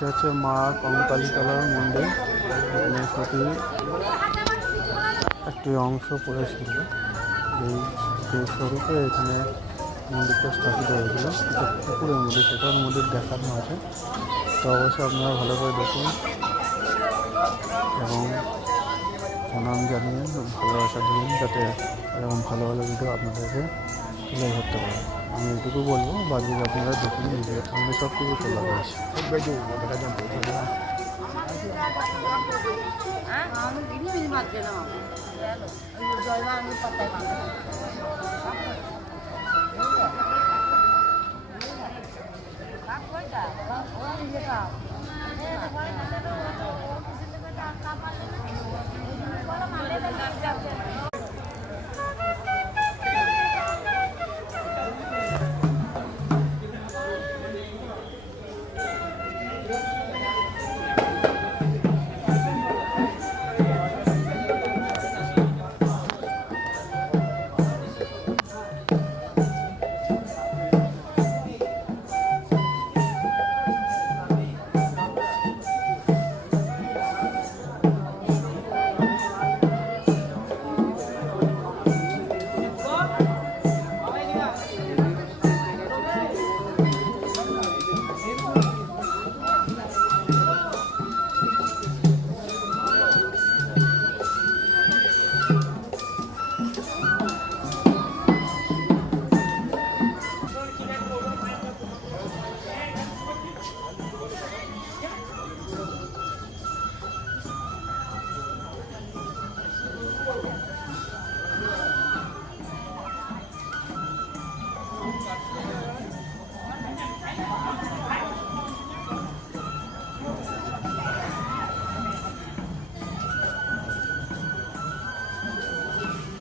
এটা হচ্ছে মা কঙ্কালীতলার মন্দির। এখানে সতীর একটি অংশ পড়েছিল, যে স্বরূপে এখানে মন্দিরটা স্থাপিত হয়েছিল। এটা পুকুরের মধ্যে, সেটার মধ্যে দেখানো আছে। তো অবশ্যই আপনারা ভালো করে দেখুন এবং প্রণাম জানিয়ে ভালোবাসা দিন, যাতে এরকম ভালো ভালো ভিডিও আপনাদেরকে তুলে ধরতে পারে। আমি এটুকু বলবো, বাকি আপনারা দেখুন ভিডিও, আমি সব কিছু তোলা রয়েছে। Bác ơi,